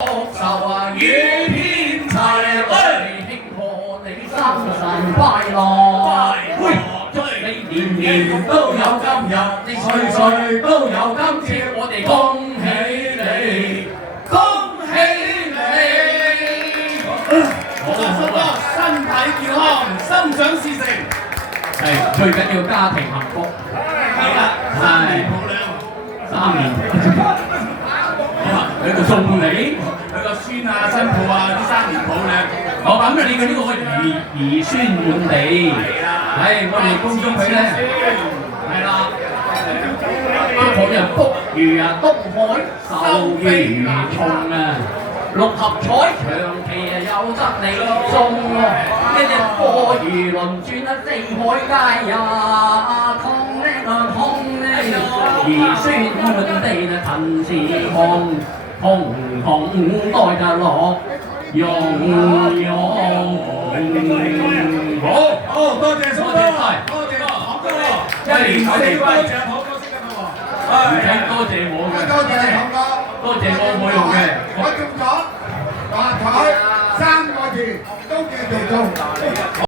愁啊雨偏齊，慶賀你生辰快樂，祝你年年都有今日，你歲歲都有今朝，我哋恭喜你，恭喜你！好，身體健康，心想事成，係最緊要家庭幸福，係啦，係3年。佢就送你，佢個孫啊、新抱啊啲3年抱靚，我諗你嘅呢個兒孫滿地，係我哋恭祝佢咧，係啦，祝佢啊福如啊東海，壽如松啊，6合彩長期啊有得你中喎，一隻貨如輪轉啊四海街呀，通呢個通呢，兒孫滿地啊陳氏康。紅紅代日落，融融好，多謝蘇哥，多謝，一年4季。